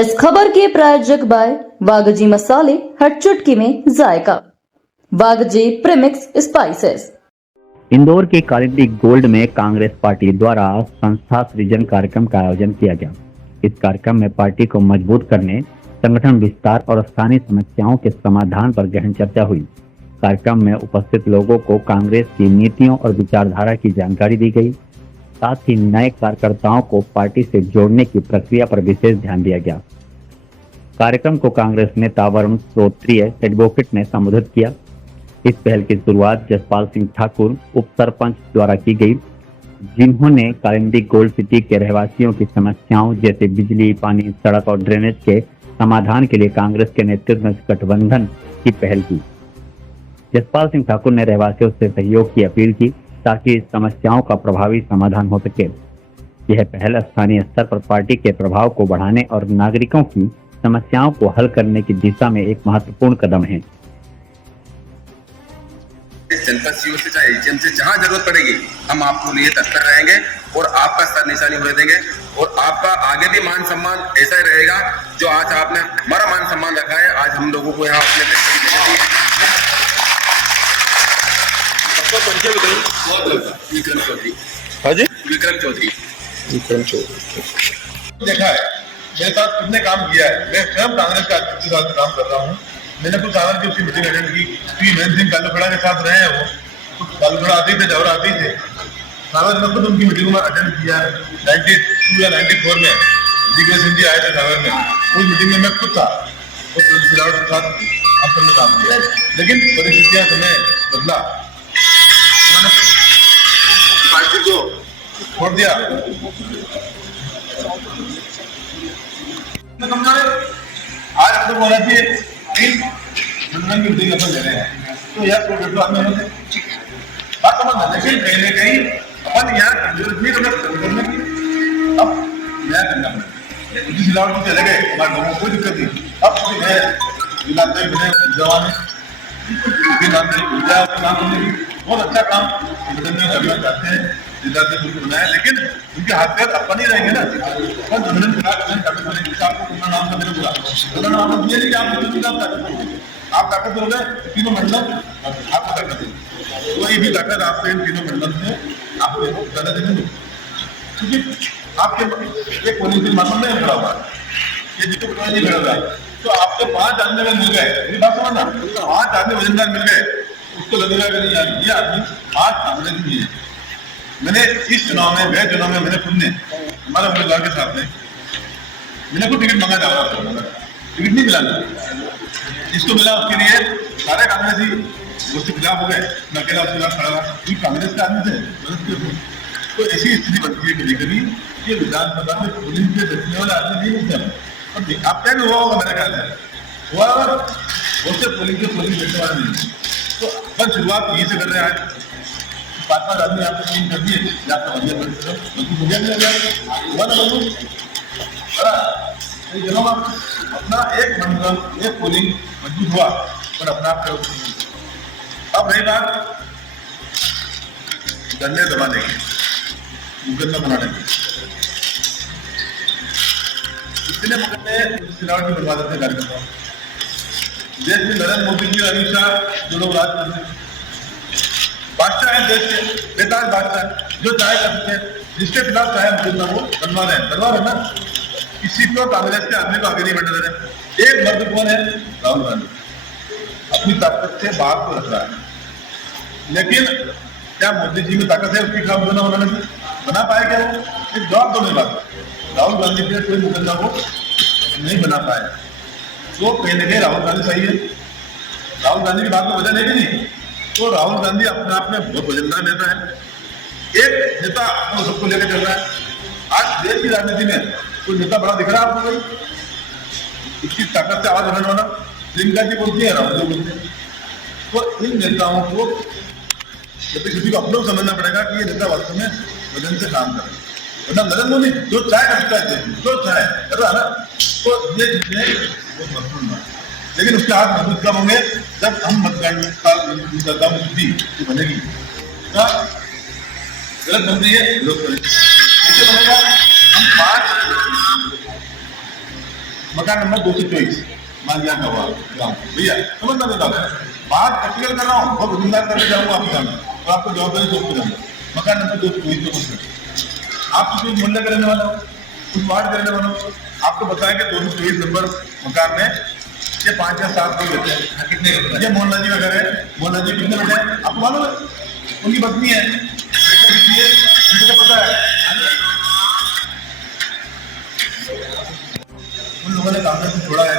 इस खबर के प्रायोजक बाय वागजी मसाले, हर चुटकी में जायका। वागजी प्रीमिक्स स्पाइसेस। इंदौर के कालिंदी गोल्ड में कांग्रेस पार्टी द्वारा संस्था सृजन कार्यक्रम का आयोजन किया गया। इस कार्यक्रम में पार्टी को मजबूत करने, संगठन विस्तार और स्थानीय समस्याओं के समाधान पर गहन चर्चा हुई। कार्यक्रम में उपस्थित लोगों को कांग्रेस की नीतियों और विचारधारा की जानकारी दी गई। साथ ही नए कार्यकर्ताओं को पार्टी से जोड़ने की प्रक्रिया पर विशेष ध्यान दिया गया। कार्यक्रम को कांग्रेस नेता वरुण श्रोत्रिय एडवोकेट ने संबोधित किया। इस पहल की शुरुआत जसपाल सिंह ठाकुर उप सरपंच द्वारा की गई, जिन्होंने कालिंदी गोल्ड सिटी के रहवासियों की समस्याओं जैसे बिजली, पानी, सड़क और ड्रेनेज के समाधान के लिए कांग्रेस के नेतृत्व में गठबंधन की पहल की। जसपाल सिंह ठाकुर ने रहवासियों से सहयोग की अपील की ताकि इस समस्याओं का प्रभावी समाधान हो सके। यह पहल स्थानीय स्तर पर पार्टी के प्रभाव को बढ़ाने और नागरिकों की समस्याओं को हल करने की दिशा में एक महत्वपूर्ण कदम है। जनपद सीओ से चाहे एजीएम से जहां जरूरत पड़ेगी हम आपको लिए तत्पर रहेंगे और आपका सर निशानी होने देंगे और आपका आगे भी मान सम्मान ऐसा ही रहेगा जो आज आपने हमारा मान सम्मान रखा है। आज हम लोगों को यहाँ अपने विक्रम चौधरी। हाँ जी, विक्रम चौधरी देखा है, मेरे साथ कितने काम किया है। मैं स्वयं कांग्रेस का 38 साल से काम कर रहा हूँ। मैंने कुछ कांग्रेस की उसकी मीटिंग अटेंड की। श्री महेंद्र सिंह कालूखड़ा के साथ रहे हैं। वो कालूखड़ा आते थे, जौहर आते थे। सागर में खुद उनकी मीटिंग में अटेंड किया 92 या 94 में दिग्विजय सिंह जी आए थे सागर में। उस मीटिंग में मैं खुद था। वो सिलावट के साथ हम सबने काम किया, लेकिन परिस्थितियां समय बदला, उन्होंने पार्टी को छोड़ दिया। आज आपको बोला चाहिए 3 मंडल की मीटिंग अपन ले रहे हैं, तो यार प्रोजेक्ट तो आपने बात समझना, लेकिन कहीं ना कहीं अपन यहाँ जरूरत नहीं करने की, अब नया करना पड़ेगा। उसी सिलावट में चले गए, हमारे लोगों को कोई दिक्कत नहीं। अब कुछ नए इलाके बने जवान है, काम करने की बहुत अच्छा काम संगठन में करना चाहते हैं, जिला से बिल्कुल बनाया, लेकिन उनके हाथ पैर अपन ही रहेंगे ना। और संगठन आपको नाम का मेरे बोला नाम ये नहीं, आप ताकत हो गए तीनों मंडल आपको ताकत है। कोई भी ताकत आपके इन तीनों मंडल से आपको ज्यादा देंगे, क्योंकि आपके एक पोलिंग मालूम नहीं खड़ा हुआ, ये जिसको नहीं खड़ा हुआ, तो आपके 5 आदमी में मिल गए। मेरी बात समझना, 5 आदमी वजनदार मिल गए, उसको लगेगा कि नहीं यार ये आदमी 5 कांग्रेस भी है। मैंने इस चुनाव में, गए चुनाव में मैंने खुद ने हमारे उम्मीदवार के साथ में मैंने खुद टिकट मंगा था, टिकट नहीं मिला। जिसको मिला उसके लिए सारे कांग्रेसी उसके खिलाफ हो गए, मैं अकेला उसके खिलाफ खड़ा हुआ, क्योंकि कांग्रेस के आदमी थे। तो ऐसी स्थिति बनती है कभी कभी, ये विधानसभा में पुलिस के बचने वाले आदमी नहीं होते हैं। अब क्या हुआ होगा मेरे ख्याल से हुआ, उससे पुलिस बैठने वाला नहीं। तो अपन शुरुआत यहीं से कर रहे हैं। आज 5 आदमी आपको टीम कर दिए, आपका बंदे अपना एक मंडल एक पोलिंग मजबूत हुआ और अपना आप। अब रही बात गन्ने दबाने की, मुकदमा बनाने की, इतने मुकदमे सिलावट में बर्बाद होते कार्यक्रम। देश में नरेंद्र मोदी जी, अमित शाह जो लोग राज करते हैं, बादशाह है देश के, बेताज बादशाह जो चाहे कर सकते हैं, जिसके खिलाफ चाहे मुकदमा वो बनवा रहे ना। किसी को कांग्रेस के आदमी को आगे नहीं बढ़ने दे रहे। एक मर्द कौन है? राहुल गांधी अपनी ताकत से बात को रख रहा है, लेकिन क्या मोदी जी में ताकत है उसके खिलाफ मुकदमा बनाने की? बना पाए क्या वो? एक जवाब दो मेरी बात। राहुल गांधी के कोई मुकदमा को नहीं बना पाए, तो कहीं ना कहीं राहुल गांधी सही है। राहुल गांधी की बात में वजन है कि नहीं? तो राहुल गांधी अपने आप में बहुत वजनदार नेता है, एक नेता अपने सबको लेकर चल रहा है। आज देश की राजनीति में कोई नेता बड़ा दिख रहा है आपको? कोई इसकी ताकत से आवाज उठाने वाला? प्रियंका जी बोलती है, राहुल जी बोलते हैं। तो इन नेताओं को किसी को अपने को समझना पड़ेगा कि ये नेता वास्तव में वजन से काम करे, वरना नरेंद्र मोदी जो चाहे करता है, जो चाहे कर रहा है ना। तो ये चीजें बहुत महत्वपूर्ण है, लेकिन उसके हाथ मजबूत कब होंगे? जब हम मतदान बनेगी। गलत बन रही है, विरोध करें। कैसे बनेगा? हम 5 मकान नंबर 224 मांझिया का हुआ गाँव। भैया समझना नहीं बात, बात प्रैक्टिकल कर रहा हूँ, बहुत जिम्मेदार करके जाऊँगा आपके सामने और आपको जवाबदारी सौंप के जाऊँगा। मकान नंबर 224 को कुछ आप किसी मोहल्ले का रहने वाला हो, कुछ वार्ड का रहने वाला हो, आपको बताया कि 224 नंबर मकान में ये 5 या 7 लोग रहते हैं। कितने? ये मोहल्ला जी का घर है। मोहल्ला जी कितने बैठे हैं आपको मालूम है? उनकी पत्नी है, मुझे पता है। उन लोगों ने कांग्रेस को छोड़ा है,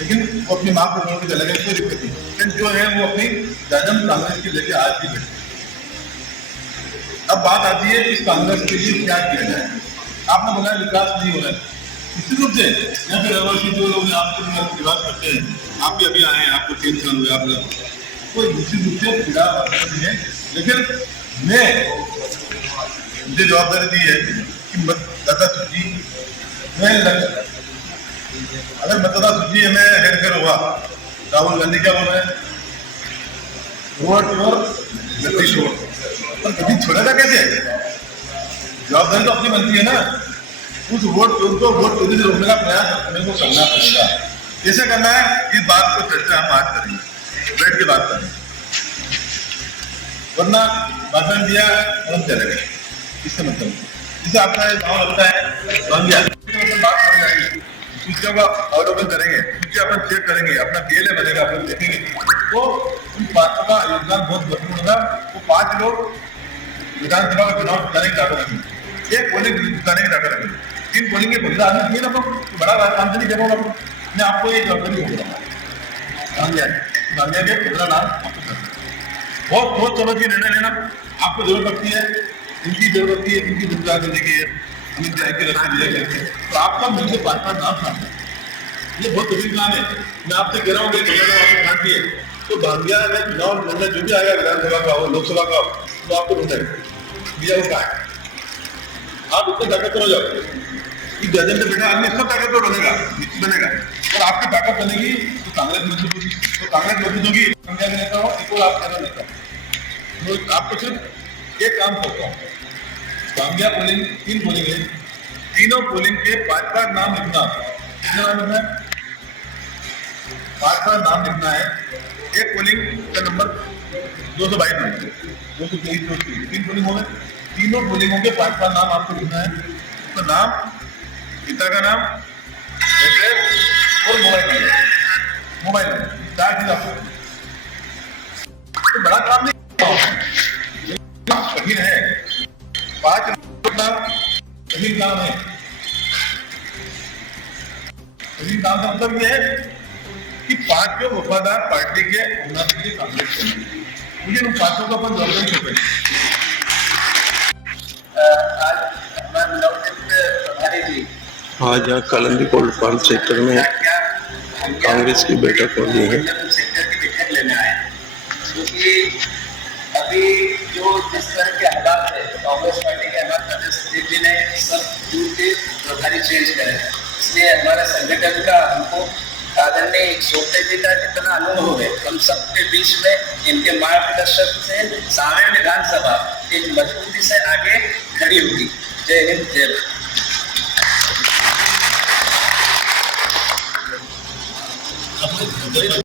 लेकिन वो अपनी माँ को छोड़ के चले गए, कोई दिक्कत नहीं। लेकिन जो है वो अपनी जन्म कांग्रेस की लेके आज भी बैठे। अब बात आती है इस कांग्रेस के लिए क्या किया जाए। आपने बोला विकास नहीं हो रहा है, निश्चित रूप से यहाँ पे रहवासी जो लोग आपको विवाद करते हैं, आप भी अभी आए हैं, आपको 3 साल हुए, आप कोई निश्चित रूप से पीड़ा नहीं है। लेकिन मैं मुझे जवाबदारी दी है कि मतदाता सूची में अगर मतदाता सूची में हेरफेर हुआ, राहुल गांधी क्या बोल रहे हैं? वोट चोर गति छोड़, पर गति छोड़ेगा कैसे? जवाबदारी तो अपनी बनती है ना। उस वोट चोर को वोट चोरी से रोकने का प्रयास मेरे को करना पड़ेगा। कैसे करना है इस बात को चर्चा हम आज करेंगे, बैठ के बात करेंगे, वरना भाषण दिया और हम चले गए, इससे मतलब जिसे आपका गाँव लगता है बात कर जाएगी, सूचियों का अवलोकन करेंगे, सूची अपन चेक करेंगे, अपना पीएलए बनेगा, अपन देखेंगे तो उन पार्टियों का योगदान बहुत महत्वपूर्ण होगा। वो 5 लोग विधानसभा का चुनाव जिताने की ताकत रखेंगे, 1 पोलिंग जिताने की ताकत रखेंगे, 3 पोलिंग के 15 आदमी दिए ना, तो बड़ा काम से नहीं कर रहा हूँ। मैं आपको ये जवाबदारी हो रहा हूँ, के 15 नाम आपको करना, बहुत सोच समझ के निर्णय लेना। आपको जरूरत लगती है, इनकी जरूरत होती है, इनकी रोजगार देने की है, अमित जाए के रस्ते दिया गया, तो आपका मिलकर 5 नाम सामने, ये बहुत जरूरी काम है। मैं आपसे कह रहा हूँ कि आपको तो भांगिया में चुनाव लड़ना जो भी आएगा, विधानसभा का हो, लोकसभा का हो, तो आपको ढूंढेगा दिया हुआ है। आप इतने ताकतवर हो जाओ कि जजन में बैठा आदमी सब ताकतवर बनेगा, निश्चित बनेगा, और आपकी ताकत बनेगी तो कांग्रेस मजबूत होगी, तो कांग्रेस मजबूत होगी। संख्या में नेता हो, एक और आप नेता नेता, तो आपको सिर्फ एक काम करता हूँ, कांग्रेस पोलिंग 3 पोलिंग है, तीनों पोलिंग के 5 नाम लिखना, कितने नाम लिखना है? 5 नाम लिखना है। एक पोलिंग का नंबर 222 है, 223, 3 पोलिंग हो गए, तीनों पोलिंगों के 5 नाम आपको लिखना है। उसका नाम, पिता का नाम, एड्रेस और मोबाइल नंबर, 4 चीज आपको। तो बड़ा काम नहीं कठिन है, 5 नाम कठिन काम है। कठिन काम का मतलब यह है कि 5 वफादार पार्टी के होना के लिए कांग्रेस करनी, मुझे उन 5 को अपन जवाबदारी सौंपे। आज यहाँ कलंदी कोल्ड फार्म सेक्टर में कांग्रेस की बैठक होनी है। सेक्टर की बैठक लेने आए क्योंकि अभी जो जिस तरह के हालात है, कांग्रेस पार्टी के हमारे प्रदेश जी ने सब दूर के प्रभारी चेंज करे, इसलिए हमारा संगठन का हमको आदरणीय सोपटे जी का जितना अनुभव है, हम सबके बीच में इनके मार्गदर्शन से सारे विधानसभा एक मजबूती से आगे खड़ी होगी। जय हिंद, जय भारत।